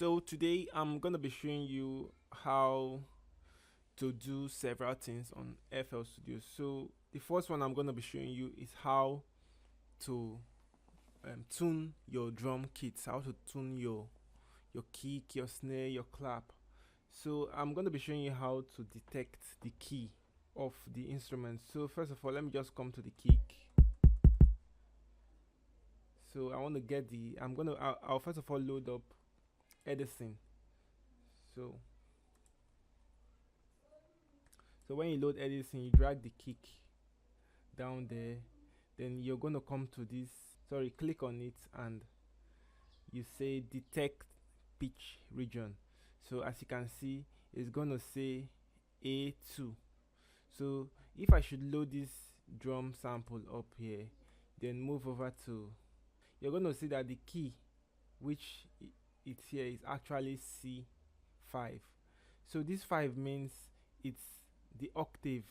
So today I'm gonna be showing you how to do several things on FL Studio. So the first one I'm gonna be showing you is how to tune your drum kits, how to tune your kick, your snare, your clap. So I'm gonna be showing you how to detect the key of the instrument. So first of all, let me just come to the kick. So I want to get the. I'll first of all load up Edison. So So when you load Edison, you drag the kick down there. Then you're gonna come to this. Sorry, click on it and you say detect pitch region. So as you can see, it's gonna say A2. So if I should load this drum sample up here, then move over to, you're gonna see that the key which it's here is actually C5. So this 5 means it's the octave,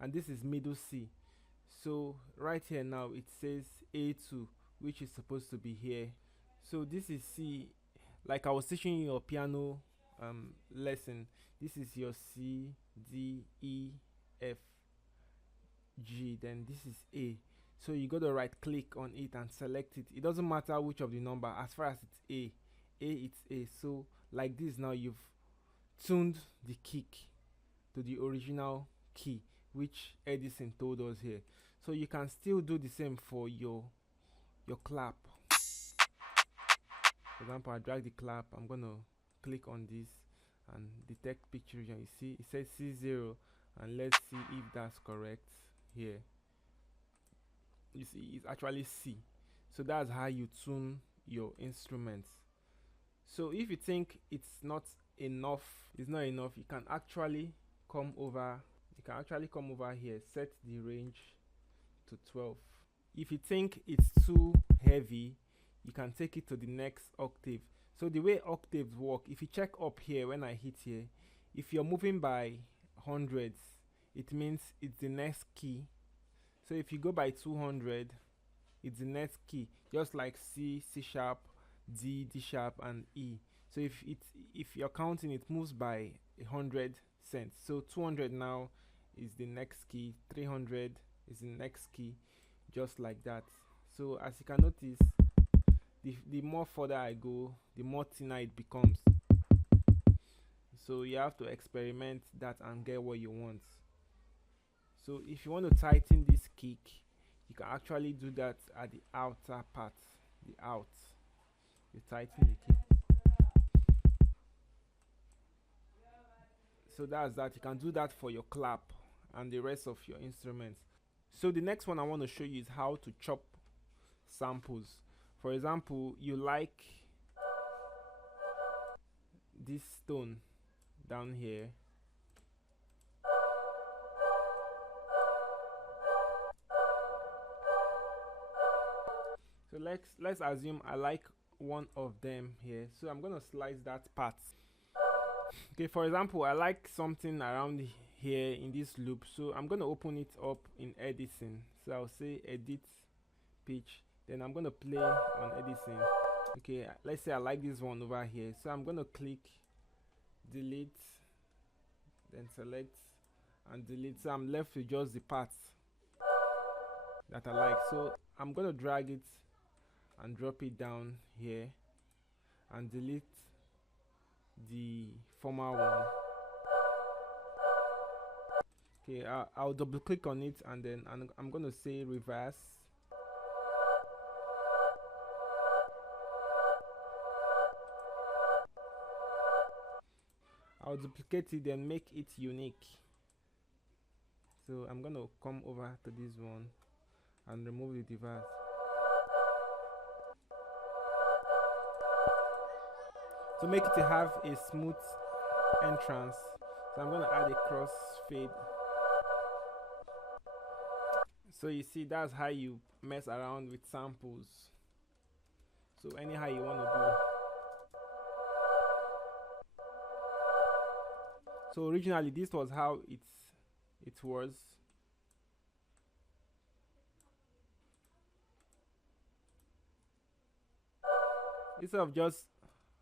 and this is middle C. So right here now it says A2, which is supposed to be here. So this is C. Like I was teaching you your piano lesson, this is your C, D, E, F, G, then this is A. So you got to right click on it and select it. It doesn't matter which of the number, as far as it's A it's A. So like this now you've tuned the kick to the original key which Edison told us here. So you can still do the same for your clap. For example, I drag the clap, I'm gonna click on this and detect pitch region. You see it says C0, and let's see if that's correct here. You see it's actually C. So that's how you tune your instruments. So if you think enough it's not enough, you can actually come over here, set the range to 12. If you think it's too heavy, you can take it to the next octave. So the way octaves work, if you check up here when I hit here, if you're moving by hundreds, it means it's the next key. So if you go by 200, it's the next key, just like C, C sharp, D, D sharp, and E. So if you're counting, it moves by 100 cents. So 200 now is the next key, 300 is the next key, just like that. So as you can notice, the more further I go, the more thinner it becomes. So you have to experiment that and get what you want. So if you want to tighten this kick, you can actually do that at the outer part, the out. You tighten the kick. So that's that. You can do that for your clap and the rest of your instruments. So the next one I want to show you is how to chop samples. For example, you like this tone down here. So let's assume I like one of them here. So I'm gonna slice that part. Okay, for example, I like something around here in this loop. So I'm gonna open it up in Edison. So I'll say edit pitch. Then I'm gonna play on Edison. Okay, let's say I like this one over here. So I'm gonna click delete, then select and delete. So I'm left with just the parts that I like. So I'm gonna drag it and drop it down here and delete the former one. Okay, I'll double click on it and then I'm gonna say reverse. I'll duplicate it and make it unique. So I'm gonna come over to this one and remove the device. To make it to have a smooth entrance, so I'm gonna add a crossfade. So you see, that's how you mess around with samples. So anyhow you want to do. So originally this was how it was. Instead of just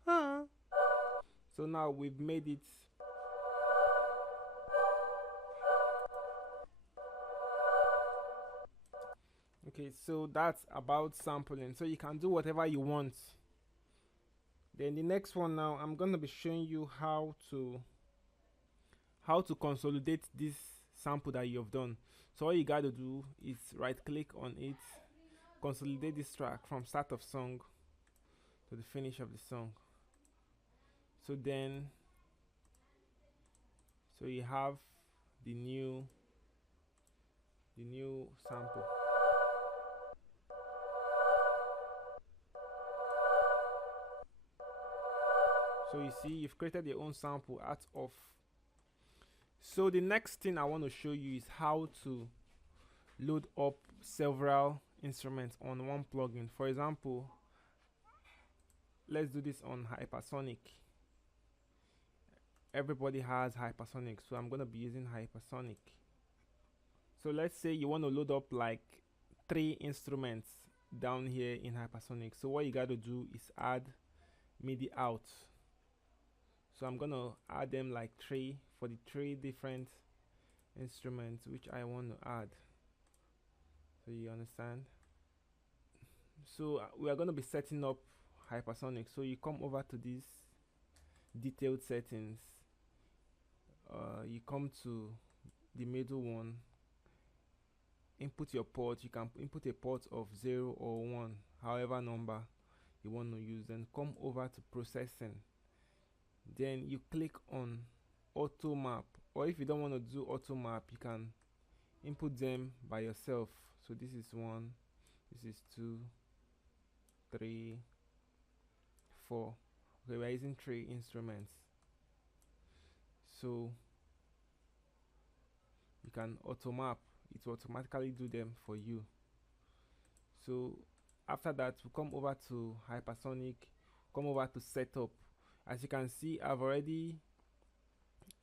So now we've made it. Okay, so that's about sampling. So you can do whatever you want. Then the next one, now I'm gonna be showing you how to consolidate this sample that you've done. So all you gotta do is right click on it, consolidate this track from start of song to the finish of the song. So then, so you have the new sample. So you see, you've created your own sample out of. So the next thing I want to show you is how to load up several instruments on one plugin. For example, let's do this on Hypersonic. Everybody has Hypersonic, so I'm gonna be using Hypersonic. So let's say you want to load up like 3 instruments down here in Hypersonic. So what you got to do is add MIDI out. So I'm gonna add them like 3 for the 3 different instruments which I want to add. So you understand? So we are gonna be setting up Hypersonic. So you come over to this detailed settings. You come to the middle one, input your port. You can input a port of 0 or 1, however number you want to use. Then come over to processing. Then you click on auto map, or if you don't want to do auto map, you can input them by yourself. So this is 1, this is 2, 3, 4. Okay, we're using 3 instruments, so you can auto map. It will automatically do them for you. So after that, we come over to Hypersonic, come over to setup. As you can see, I've already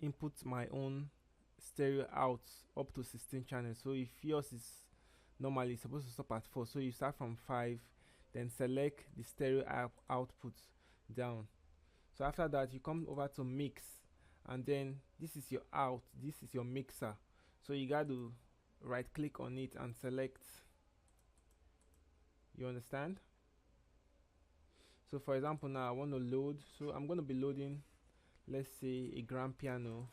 input my own stereo out up to 16 channels. So if yours is normally supposed to stop at 4, so you start from 5, then select the stereo output down. So after that, you come over to mix, and then this is your out, this is your mixer. So you got to right click on it and select. You understand? So for example, now I want to load, so I'm going to be loading, let's say, a grand piano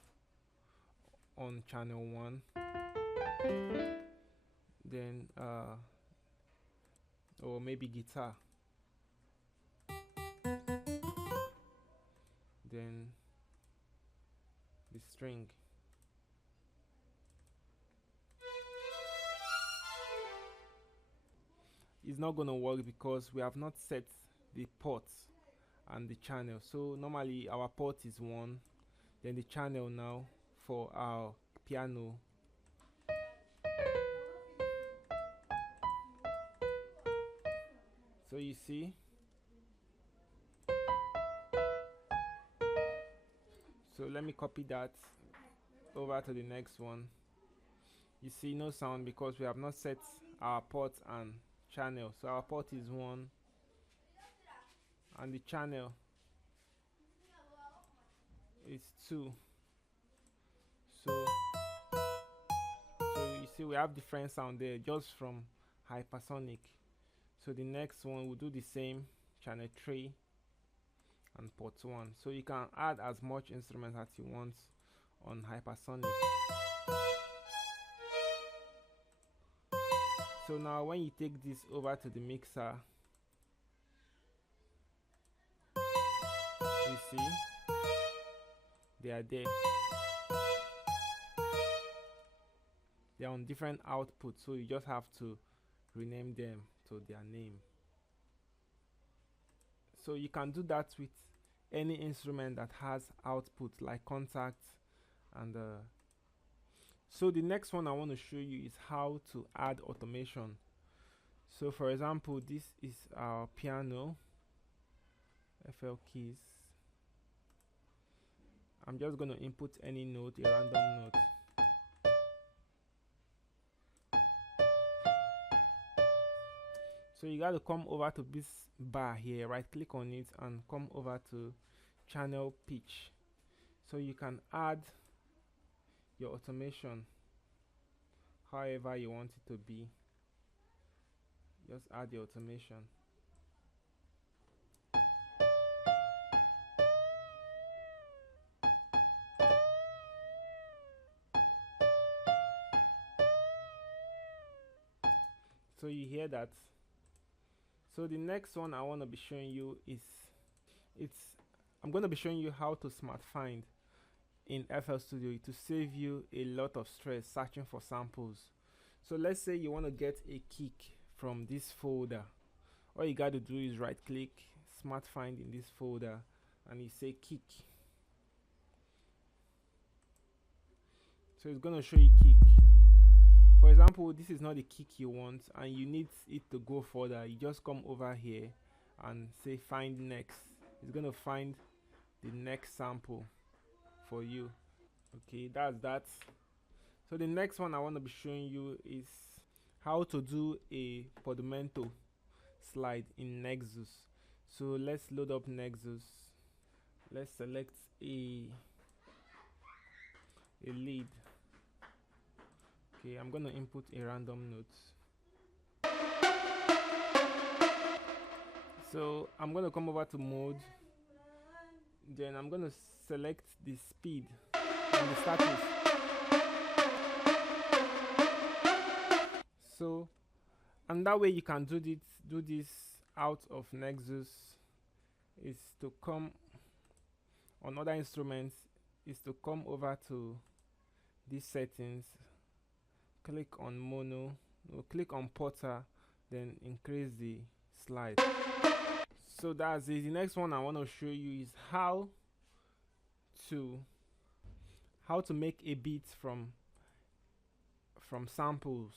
on channel 1, then or maybe guitar, then the string. It's not going to work because we have not set the port and the channel. So normally our port is 1, then the channel now for our piano. So you see, so let me copy that over to the next one. You see no sound because we have not set our port and channel. So our port is 1 and the channel is 2. So you see we have different sound there just from Hypersonic. So the next one will do the same, channel 3 and port 1. So you can add as much instruments as you want on Hypersonic. So now when you take this over to the mixer, you see they are there. They are on different outputs, so you just have to rename them to their name. So you can do that with any instrument that has output like Kontakt and so the next one I want to show you is how to add automation. So for example, this is our piano, FL keys. I'm just going to input any note, a random note. So you got to come over to this bar here, right click on it and come over to channel pitch. So you can add your automation however you want it to be. Just add your automation. So you hear that. So the next one I want to be showing you is I'm going to be showing you how to smart find in FL Studio to save you a lot of stress searching for samples. So let's say you want to get a kick from this folder. All you got to do is right click, smart find in this folder, and you say kick. So it's going to show you kick. For example, this is not the kick you want and you need it to go further. You just come over here and say find next. It's going to find the next sample for you. Okay, that's that. So the next one I want to be showing you is how to do a Podmento slide in Nexus. So let's load up Nexus. Let's select a lead. Okay, I'm gonna input a random note. So I'm gonna come over to mode, then I'm gonna select the speed and the status. So, and that way you can do this out of Nexus. Is to come on other instruments, is to come over to these settings, click on mono, click on Porter, then increase the slide. So that's it. The next one I want to show you is how to make a beat from samples.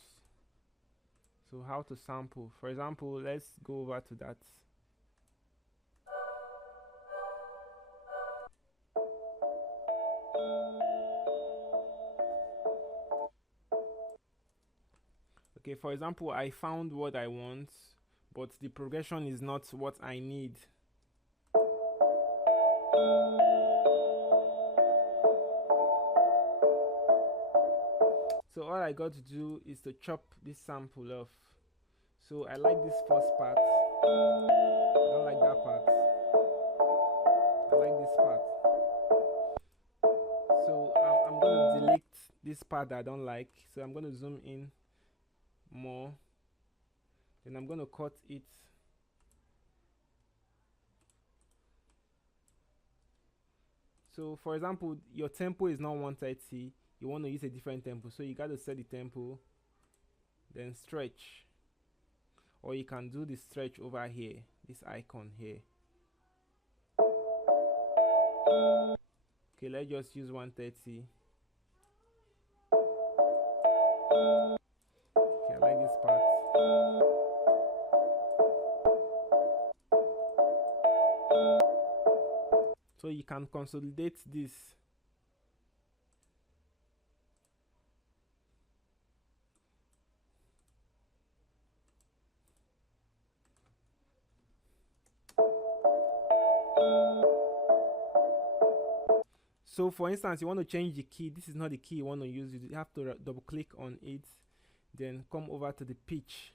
So how to sample. For example, let's go over to that. Okay, for example, I found what I want, but the progression is not what I need. So all I got to do is to chop this sample off. So I like this first part. I don't like that part. I like this part. So I'm going to delete this part that I don't like. So I'm going to zoom in more. Then I'm going to cut it. So for example, your tempo is not 130. You want to use a different tempo. So you got to set the tempo. Then stretch. Or you can do the stretch over here. This icon here. Okay, let's just use 130. Okay, I like this part. So you can consolidate this. So for instance, you want to change the key. This is not the key you want to use. You have to double click on it, then come over to the pitch.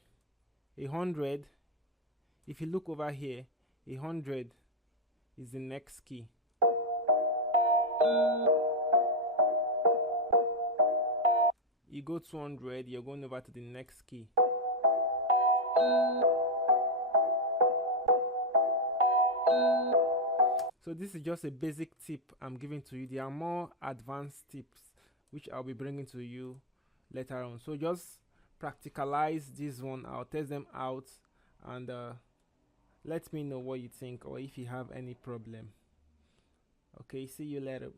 100. If you look over here, 100 is the next key. You go 200, you're going over to the next key. So this is just a basic tip I'm giving to you. There are more advanced tips which I'll be bringing to you later on. So just practicalize this one. I'll test them out and let me know what you think or if you have any problem. Okay, see you later.